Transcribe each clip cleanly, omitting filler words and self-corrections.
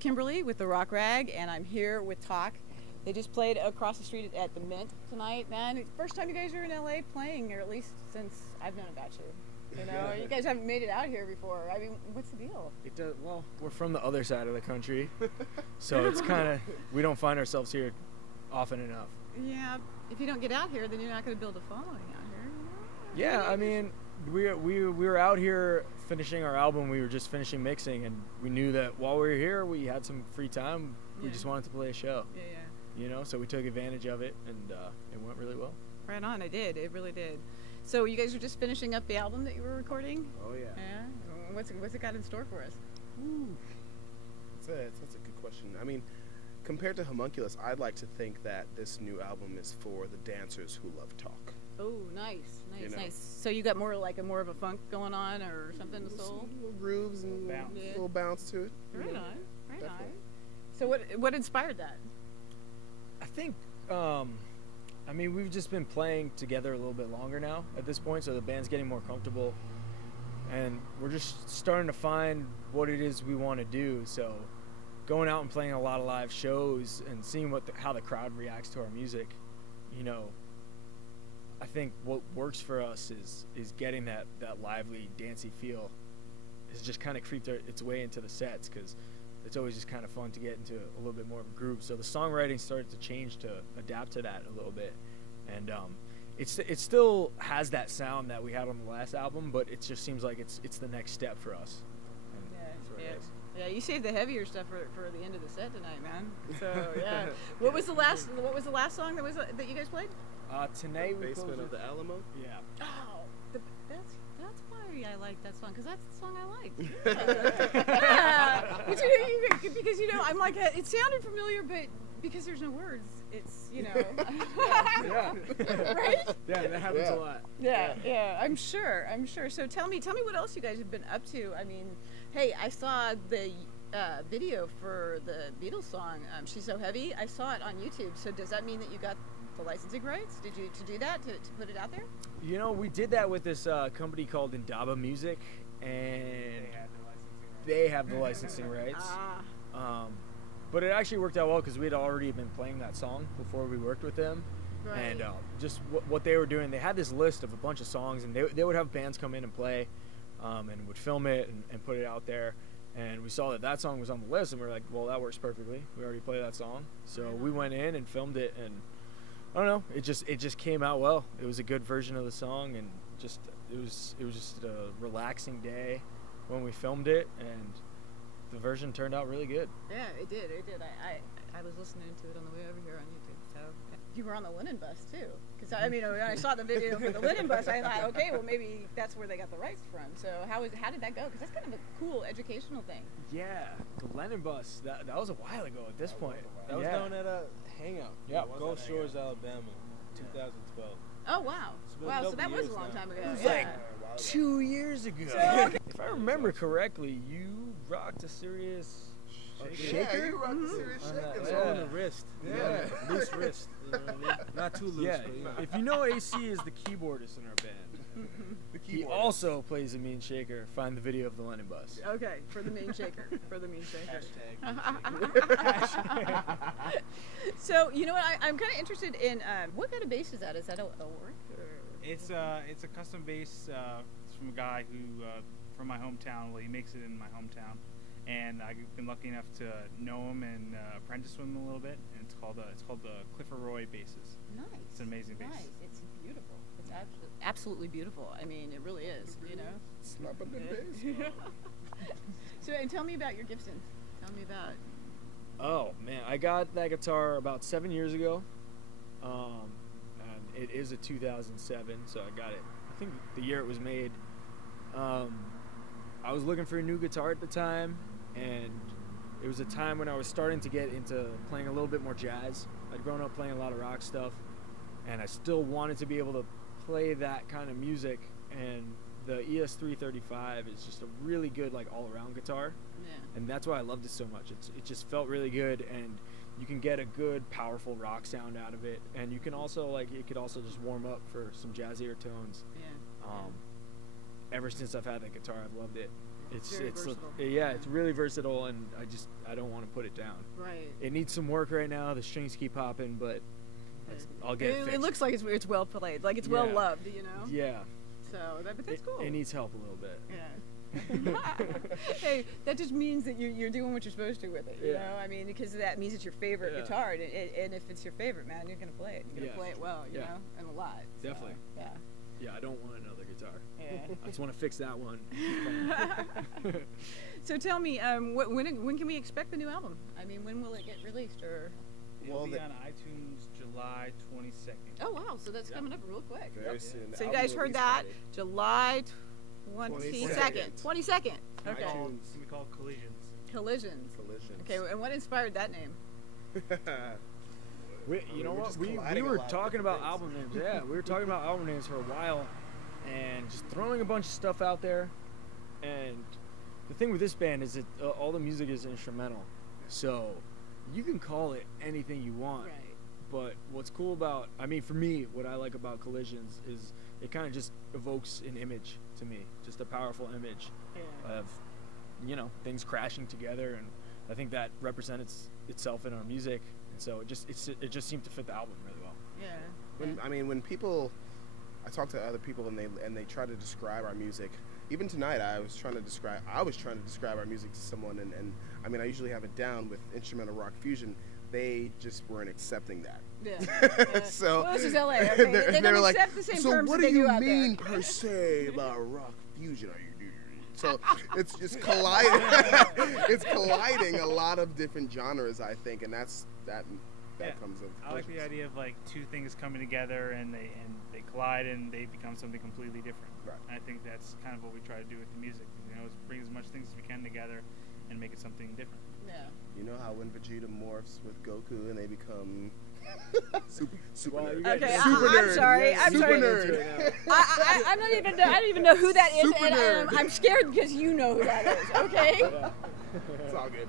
Kimberly with the Rock Rag, and I'm here with Tauk. They just played across the street at the Mint tonight, man. First time you guys are in LA playing, or at least since I've known about you. You know, you guys haven't made it out here before. I mean, what's the deal? It does, well, we're from the other side of the country, so it's kind of, we don't find ourselves here often enough. Yeah, if you don't get out here, then you're not going to build a following out here, you know? Yeah, I mean, we were out here finishing our album. We were just finishing mixing, and we knew that while we were here, we had some free time. We just wanted to play a show. Yeah, yeah. You know, so we took advantage of it, and it went really well. Right on, it did. It really did. So you guys are just finishing up the album that you were recording? Oh yeah. Yeah. What's it got in store for us? Ooh. That's a good question. I mean, compared to Homunculus, I'd like to think that this new album is for the dancers who love Tauk. Oh, nice, nice, you know? Nice. So you got more like more of a funk going on, or something, the soul? Little grooves and a little bounce to it. Right on, right on. So what inspired that? I think, I mean, we've just been playing together a little bit longer now at this point, so the band's getting more comfortable, and we're just starting to find what it is we want to do. So going out and playing a lot of live shows and seeing how the crowd reacts to our music, you know, I think what works for us is getting that lively, dancey feel. It's just kind of creeped its way into the sets, because it's always just kind of fun to get into a little bit more of a groove. So the songwriting started to change to adapt to that a little bit, and it still has that sound that we had on the last album, but it just seems like it's the next step for us. Yeah, you saved the heavier stuff for the end of the set tonight, man. So yeah, what was the last song that you guys played? Tonight we Basement of the Alamo. Yeah. Oh, that's why I like that song, because that's the song I liked. Yeah. Because you know, I'm like, it sounded familiar, but because there's no words, it's, you know. Yeah. Right? Yeah, that happens a lot. Yeah. I'm sure. So tell me what else you guys have been up to. I mean, hey, I saw the video for the Beatles song, She's So Heavy. I saw it on YouTube. So does that mean that you got the licensing rights? Did you do that to put it out there? You know, we did that with this company called Indaba Music, and they have the licensing rights. But it actually worked out well, because we had already been playing that song before we worked with them. Right. And just what they were doing, they had this list of a bunch of songs, and they would have bands come in and play, and would film it and put it out there. And we saw that song was on the list, and we were like, well, that works perfectly. We already played that song. So we went in and filmed it, and I don't know, it just came out well. It was a good version of the song, and it was just a relaxing day when we filmed it, and the version turned out really good. Yeah, it did. I was listening to it on the way over here on YouTube. So you were on the Linen Bus too, because I mean, when I saw the video for the Linen Bus, I thought, okay, well maybe that's where they got the rights from. So how did that go? Because that's kind of a cool educational thing. Yeah, the Linen Bus. That was a while ago at this point. That was down at a hangout. Yeah, Gulf Shores, Alabama, 2012. Oh wow! Wow, so that was a long time ago. It was like 2 years ago. So, okay. If I remember correctly, you rocked a serious shaker. Yeah, you rocked a serious shaker. It's all in the wrist. Yeah, loose wrist. You know what I mean? Not too loose. Yeah, but, you know. if you know AC is the keyboardist in our band. He also plays a mean shaker. Find the video of the Linen Bus. Okay, for the mean shaker. For the mean shaker. Hashtag. So you know what? I'm kind of interested in what kind of bass is that? Is that a work? It's a custom bass. It's from a guy who from my hometown. Well, he makes it in my hometown, and I've been lucky enough to know him and apprentice with him a little bit. And it's called the Clifford Roy basses. Nice. It's an amazing bass. Nice. It's beautiful. It's absolutely beautiful. I mean, it really is. You know. Slap on the bass. So, and tell me about your Gibson. Tell me about. Oh man, I got that guitar about 7 years ago, and it is a 2007. So I got it. I think the year it was made. I was looking for a new guitar at the time, and it was a time when I was starting to get into playing a little bit more jazz. I'd grown up playing a lot of rock stuff, and I still wanted to be able to play that kind of music, and the ES335 is just a really good like all-around guitar. Yeah. And that's why I loved it so much. It just felt really good, and you can get a good powerful rock sound out of it, and you can also like it could also just warm up for some jazzier tones. Yeah. Ever since I've had that guitar, I've loved it. It's versatile. Yeah, it's really versatile, and I don't want to put it down. Right. It needs some work right now. The strings keep popping, but I'll get it fixed. It looks like it's well played, like it's well loved, you know. Yeah. So, but that's cool. It needs help a little bit. Yeah. Hey, that just means that you're doing what you're supposed to with it. You know, I mean, because that means it's your favorite guitar, and if it's your favorite, man, you're gonna play it. You're gonna play it well, you know, and a lot. So, Definitely. Yeah. Yeah, I don't want another guitar. Yeah. I just want to fix that one. So tell me, when can we expect the new album? I mean, when will it get released? Or It'll be on iTunes July 22nd. oh wow, so that's coming up real quick. Very soon. So you Album guys heard release that? Friday. July 22nd. 22nd. Okay. iTunes. We call Collisions. Collisions. Collisions. Okay, and what inspired that name? You know We're what? just We colliding a were lot of talking different about things. album names. Yeah, we were talking about album names for a while, and just throwing a bunch of stuff out there. And the thing with this band is that all the music is instrumental, so you can call it anything you want. Right. But what's cool about, I mean, for me, what I like about Collisions is it kind of just evokes an image to me, just a powerful image of, you know, things crashing together, and I think that represents itself in our music, and so it just seemed to fit the album really well. Yeah. When people, I talk to other people and they try to describe our music. Even tonight, I was trying to describe our music to someone, and I mean, I usually have it down with instrumental rock fusion. They just weren't accepting that. Yeah. So well, this is LA. Okay? They don't were accept the same so terms what that do they you do out mean there. per se about rock fusion? Are you? So it's just colliding. It's colliding a lot of different genres, I think, and that comes of. I like the idea of like two things coming together and they collide and they become something completely different. Right. And I think that's kind of what we try to do with the music. You know, is bring as much things as we can together and make it something different. Yeah. You know how when Vegeta morphs with Goku and they become super Well, nerd. you guys- Okay, Super I'm nerd. sorry. I'm Super sorry. nerd. I don't even know who that is, Super and nerd. I'm scared because you know who that is. Okay. Yeah. It's all good.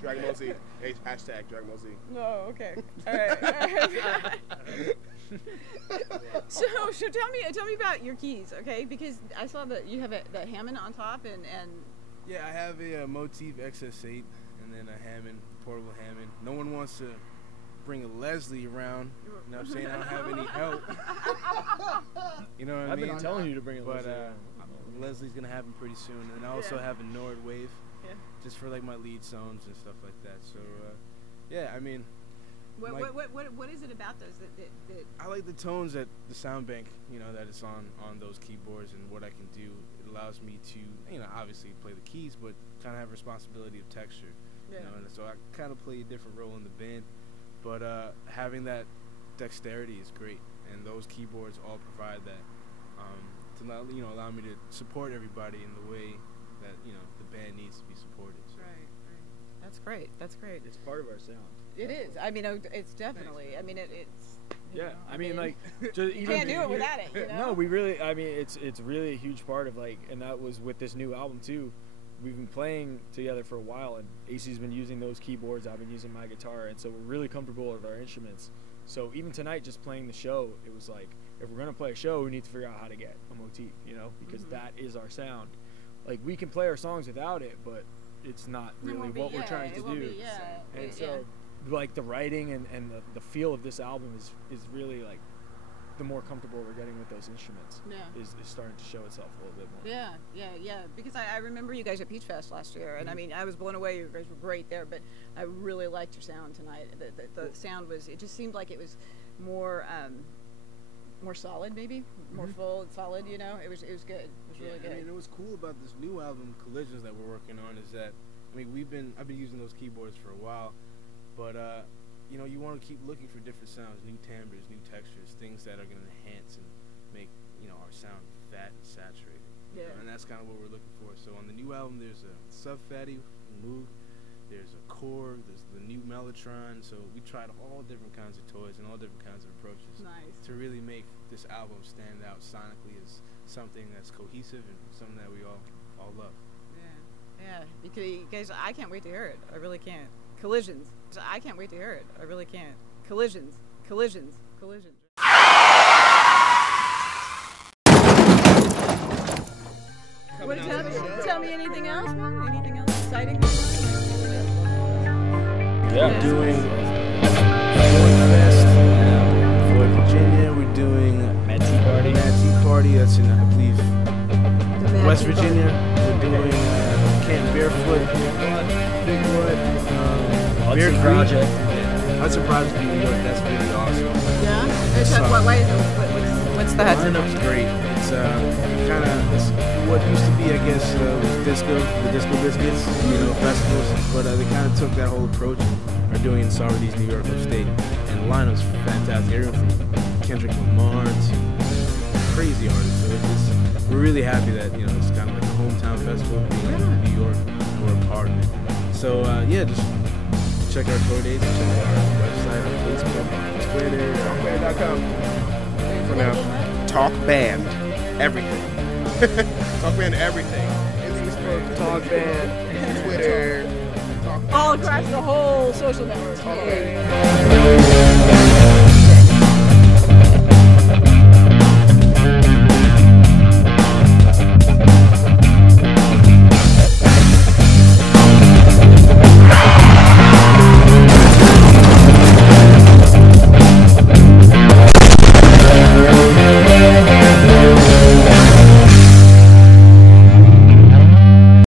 Dragon Ball Z. Hashtag Dragon Ball Z. No. Okay. All right. So tell me about your keys, okay? Because I saw that you have the Hammond on top, and Yeah, I have a Motif XS8 and then a Hammond, portable Hammond. No one wants to bring a Leslie around. You know what I'm saying? I don't have any help. You know what I I've mean? been telling you to bring it, But Leslie's going to happen pretty soon. And I also have a Nord Wave just for like my lead tones and stuff like that. So, yeah, I mean, what is it about those that I like the tones that the sound bank, you know, that is on those keyboards and what I can do. It allows me to, you know, obviously play the keys, but kind of have responsibility of texture. You know, and so I kind of play a different role in the band. But having that dexterity is great, and those keyboards all provide that to allow me to support everybody in the way that, you know, the band needs to be supported. So. Right. That's great. That's great. It's part of our sound. It is. I mean, it's definitely. I mean, it's. Yeah, I mean, like, just you can't do it without it. You know? No, we really. I mean, it's really a huge part of like, and that was with this new album too. We've been playing together for a while, and AC's been using those keyboards. I've been using my guitar, and so we're really comfortable with our instruments. So even tonight, just playing the show, it was like, if we're gonna play a show, we need to figure out how to get a motif, you know, because that is our sound. Like, we can play our songs without it, but it's not really what we're trying to do. And so, like, the writing and the feel of this album is really like, the more comfortable we're getting with those instruments is starting to show itself a little bit more. Yeah. Because I remember you guys at Peach Fest last year, and I mean, I was blown away. You guys were great there, but I really liked your sound tonight. The sound was, it just seemed like it was more more solid, maybe more full and solid. You know, it was good. It was really good. I mean, what's cool about this new album, Collisions, that we're working on is that, I mean, I've been using those keyboards for a while, but you know, you want to keep looking for different sounds, new timbres, new textures, things that are going to enhance and make, you know, our sound fat and saturated. Yeah. And that's kind of what we're looking for. So on the new album, there's a sub-fatty Moog, there's a core, there's the new Mellotron. So we tried all different kinds of toys and all different kinds of approaches to really make this album stand out sonically as something that's cohesive and something that we all love. Yeah, because you guys, I can't wait to hear it. I really can't. Collisions. I can't wait to hear it. I really can't. Collisions. Collisions. Collisions. What, tell me anything else, man? Anything else exciting? Yeah. We're doing Fest, Floyd, Virginia. We're doing Mad Tea Party. Mad Tea Party. That's in, I believe, West Virginia. We're doing Camp Barefoot, Bigwood, Bear Creek. Project. Hudson Project in New York. That's really awesome. Yeah? What's the Hudson? Lineup's great. It's kind of what used to be, I guess, was the Disco Biscuits, you know, festivals. But they kind of took that whole approach and are doing it in Saugerties, New York, upstate. And the lineup's fantastic. Everyone from Kendrick Lamar to crazy artists. So we're really happy that, you know, it's kind of like a hometown festival being in New York, and we're a part of it. So yeah, just check our tour dates, check out our website, our Facebook, Twitter, TalkBand.com. For now, Talk Band, everything. Talk Band, everything. Talk Band, Twitter, All across the whole social network. Talk Band.